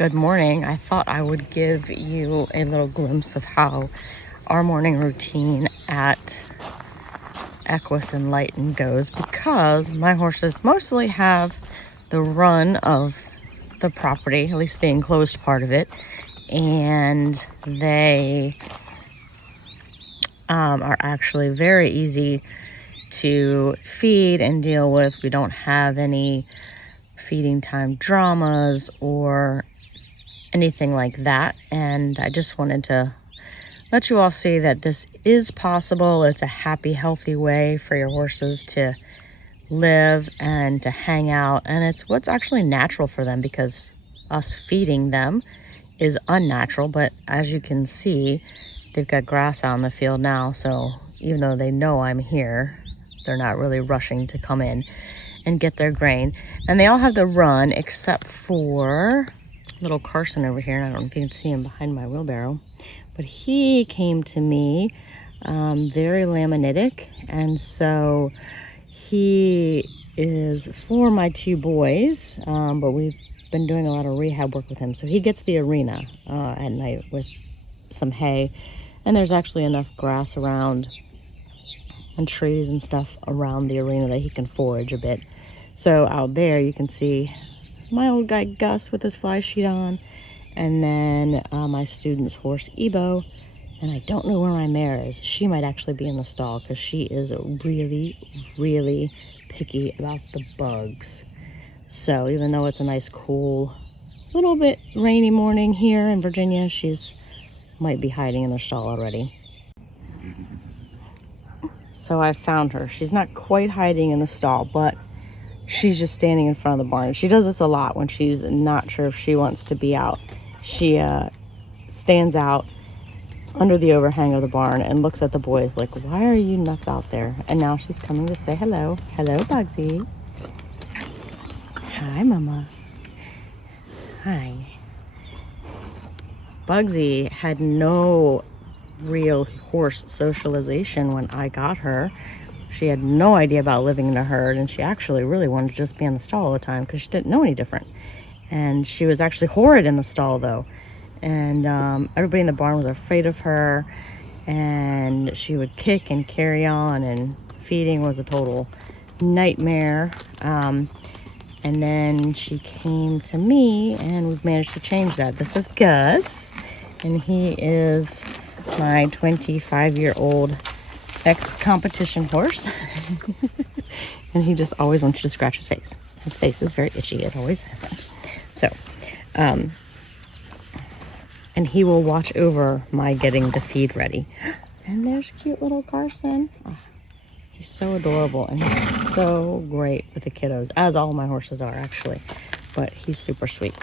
Good morning. I thought I would give you a little glimpse of how our morning routine at Equus Enlightened goes, because my horses mostly have the run of the property, at least the enclosed part of it, and they are actually very easy to feed and deal with. We don't have any feeding time dramas or anything like that, and I just wanted to let you all see that this is possible. It's a happy, healthy way for your horses to live and to hang out, and it's what's actually natural for them, because us feeding them is unnatural. But as you can see, they've got grass out in the field now, so even though they know I'm here, they're not really rushing to come in and get their grain. And they all have the run except for little Carson over here. I don't know if you can see him behind my wheelbarrow, but he came to me very laminitic, and so he is for my two boys, but we've been doing a lot of rehab work with him. So he gets the arena at night with some hay, and there's actually enough grass around and trees and stuff around the arena that he can forage a bit. So out there you can see my old guy Gus with his fly sheet on, and then my student's horse Ebo, and I don't know where my mare is. She might actually be in the stall, because she is really picky about the bugs. So even though it's a nice cool, little bit rainy morning here in Virginia, she's might be hiding in the stall already. So I found her. She's not quite hiding in the stall, but she's just standing in front of the barn. She does this a lot when she's not sure if she wants to be out. She stands out under the overhang of the barn and looks at the boys like, why are you nuts out there? And now she's coming to say hello. Hello, Bugsy. Hi, Mama. Hi. Bugsy had no real horse socialization when I got her. She had no idea about living in a herd, and she actually really wanted to just be in the stall all the time because she didn't know any different. And she was actually horrid in the stall, though. And everybody in the barn was afraid of her, and she would kick and carry on, and feeding was a total nightmare. And then she came to me, and we've managed to change that. This is Gus, and he is my 25-year-old ex-competition horse. And he just always wants you to scratch his face. His face is very itchy. It always has been. So, and he will watch over my getting the feed ready. And there's cute little Carson. Oh, he's so adorable, and he's so great with the kiddos, as all my horses are actually, but he's super sweet.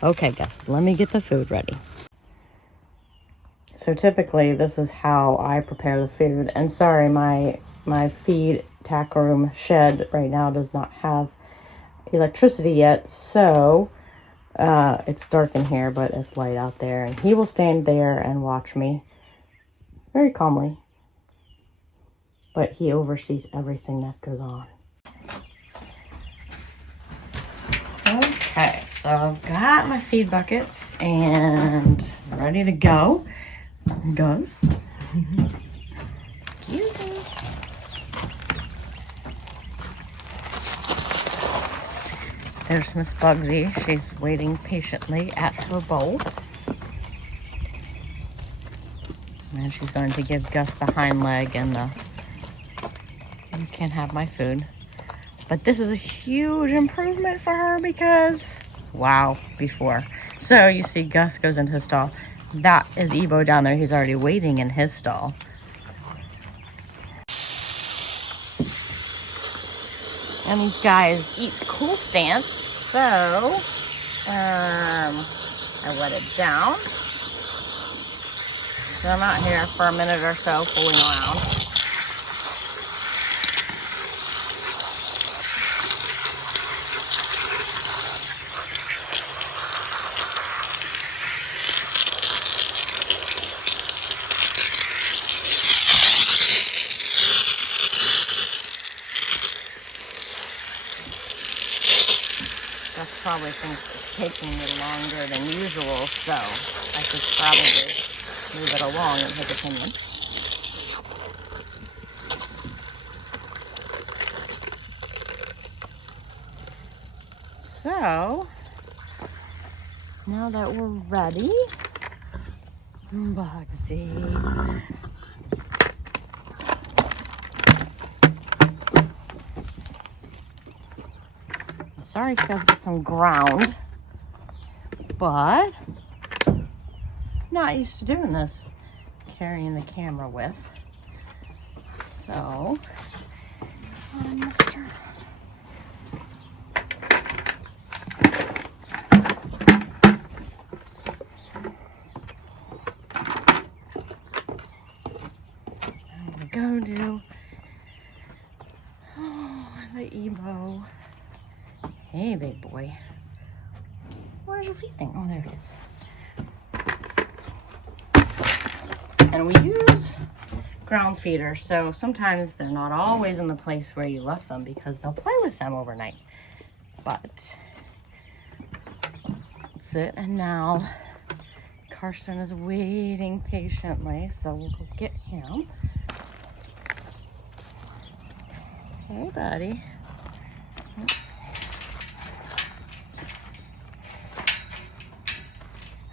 Okay, Gus, let me get the food ready. So typically this is how I prepare the food. And sorry, my feed tack room shed right now does not have electricity yet, so it's dark in here, but it's light out there. And he will stand there and watch me very calmly, but he oversees everything that goes on. Okay, so I've got my feed buckets and ready to go. Gus. Cute. There's Miss Bugsy. She's waiting patiently at her bowl. And she's going to give Gus the hind leg and the, you can't have my food. But this is a huge improvement for her because, wow, before. So you see Gus goes into his stall. That is Ebo down there. He's already waiting in his stall. And these guys eat cool stance, so I let it down. So I'm out here for a minute or so fooling around. Gus probably thinks it's taking me longer than usual, so I should probably move it along in his opinion. So, now that we're ready, Bugsy. Sorry if you guys get some ground, but I'm not used to doing this, carrying the camera with. So, Mr. Go do. Oh, the Ebo. Hey, big boy. Where's your feet thing? Oh, there it is. And we use ground feeders, so sometimes they're not always in the place where you left them because they'll play with them overnight. But that's it. And now Carson is waiting patiently, so we'll go get him. Hey, buddy.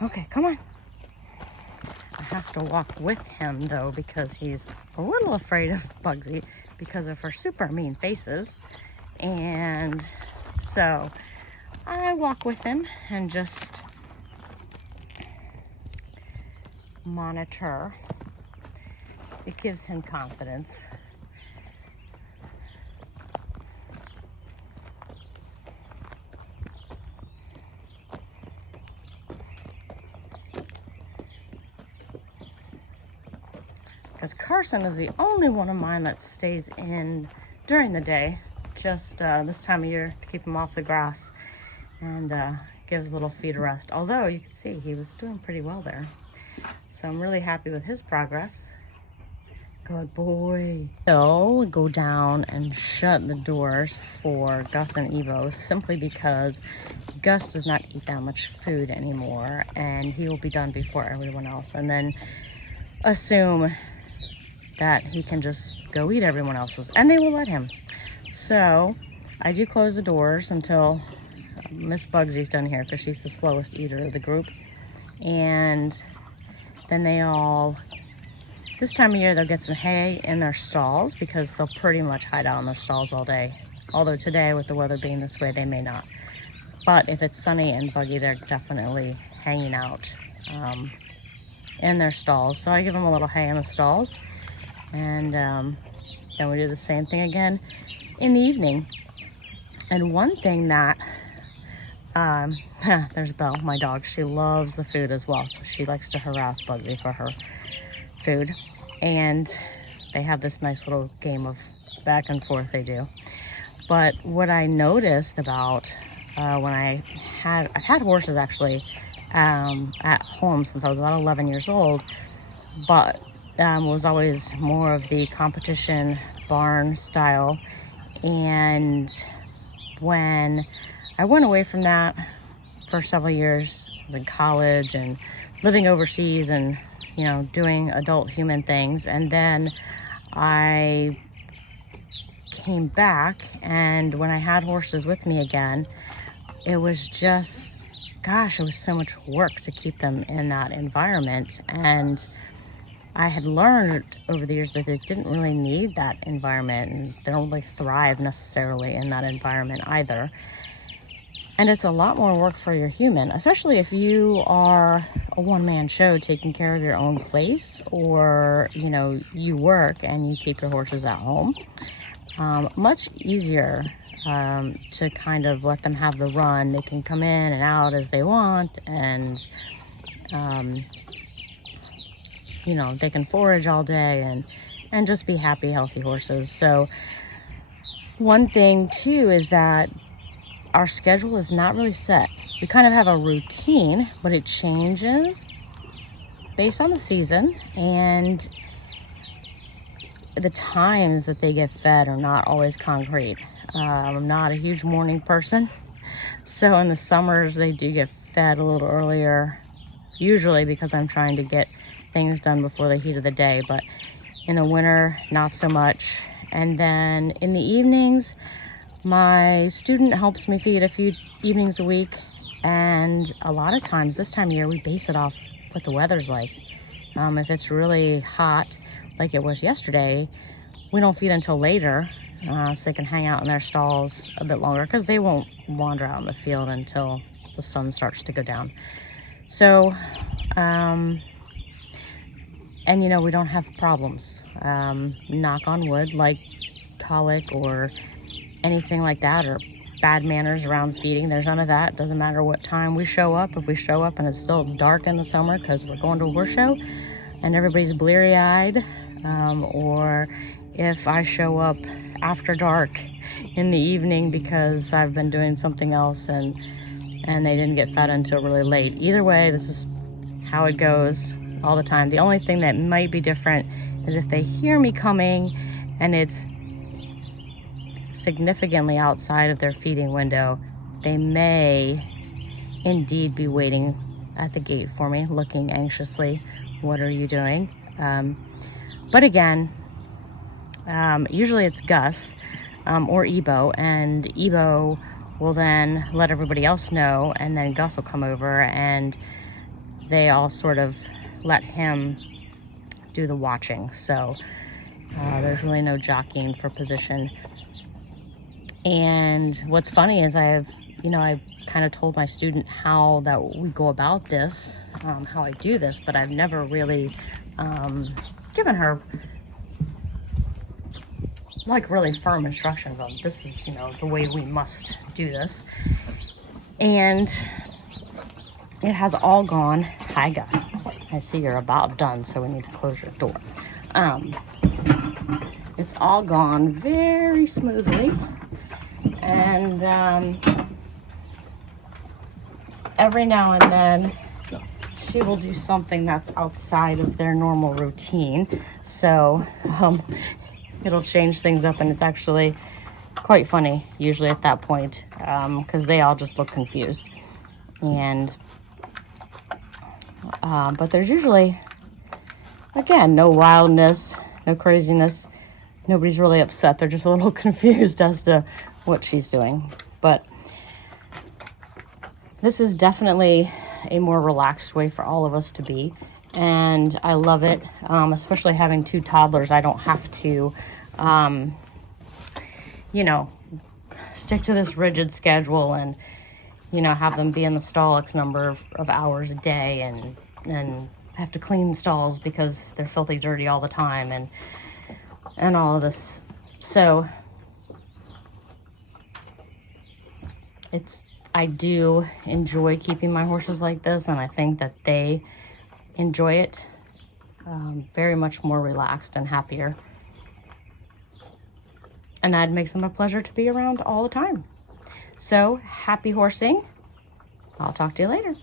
Okay, come on. I have to walk with him, though, because he's a little afraid of Bugsy because of her super mean faces. And so I walk with him and just monitor. It gives him confidence. Because Carson is the only one of mine that stays in during the day, just this time of year to keep him off the grass and gives a little feet a rest. Although you can see he was doing pretty well there. So I'm really happy with his progress. Good boy. So we go down and shut the doors for Gus and Evo simply because Gus does not eat that much food anymore and he will be done before everyone else. And then assume that he can just go eat everyone else's, and they will let him. So I do close the doors until Miss Bugsy's done here because she's the slowest eater of the group. And then they all, this time of year, they'll get some hay in their stalls because they'll pretty much hide out in their stalls all day. Although today, with the weather being this way, they may not. But if it's sunny and buggy, they're definitely hanging out in their stalls. So I give them a little hay in the stalls. And then we do the same thing again in the evening. And one thing that, there's Belle, my dog. She loves the food as well. So she likes to harass Bugsy for her food. And they have this nice little game of back and forth they do. But what I noticed about when I've had horses actually at home since I was about 11 years old, but was always more of the competition barn style. And when I went away from that for several years, I was in college and living overseas and, you know, doing adult human things. And then I came back, and when I had horses with me again, it was just, gosh, it was so much work to keep them in that environment. And I had learned over the years that they didn't really need that environment, and they don't really thrive necessarily in that environment either. And it's a lot more work for your human, especially if you are a one-man show taking care of your own place, or, you know, you work and you keep your horses at home. Much easier to kind of let them have the run. They can come in and out as they want, and you know, they can forage all day and just be happy, healthy horses. So one thing too is that our schedule is not really set. We kind of have a routine, but it changes based on the season, and the times that they get fed are not always concrete. I'm not a huge morning person. So in the summers, they do get fed a little earlier, usually because I'm trying to get things done before the heat of the day, but in the winter, not so much. And then in the evenings, my student helps me feed a few evenings a week. And a lot of times this time of year, we base it off what the weather's like. If it's really hot, like it was yesterday, we don't feed until later, so they can hang out in their stalls a bit longer, because they won't wander out in the field until the sun starts to go down. So, and you know, we don't have problems, knock on wood, like colic or anything like that, or bad manners around feeding. There's none of that. Doesn't matter what time we show up. If we show up and it's still dark in the summer because we're going to a horse show and everybody's bleary-eyed, or if I show up after dark in the evening because I've been doing something else and they didn't get fed until really late. Either way, this is how it goes all the time. The only thing that might be different is if they hear me coming and it's significantly outside of their feeding window, they may indeed be waiting at the gate for me, looking anxiously, what are you doing? But again, usually it's Gus or Ebo, and Ebo will then let everybody else know, and then Gus will come over and they all sort of let him do the watching. So there's really no jockeying for position. And what's funny is I kind of told my student how that we go about this, how I do this, but I've never really given her like really firm instructions on this is, the way we must do this. And it has all gone, hi Gus, I see you're about done, so we need to close your door. It's all gone very smoothly. And every now and then she will do something that's outside of their normal routine. So it'll change things up, and it's actually quite funny usually at that point, because they all just look confused. And but there's usually, again, no wildness, no craziness. Nobody's really upset. They're just a little confused as to what she's doing. But this is definitely a more relaxed way for all of us to be, and I love it, especially having two toddlers. I don't have to stick to this rigid schedule and have them be in the stall X number of hours a day, and have to clean stalls because they're filthy dirty all the time, and all of this. So I do enjoy keeping my horses like this, and I think that they enjoy it very much more relaxed and happier. And that makes them a pleasure to be around all the time. So happy horsing. I'll talk to you later.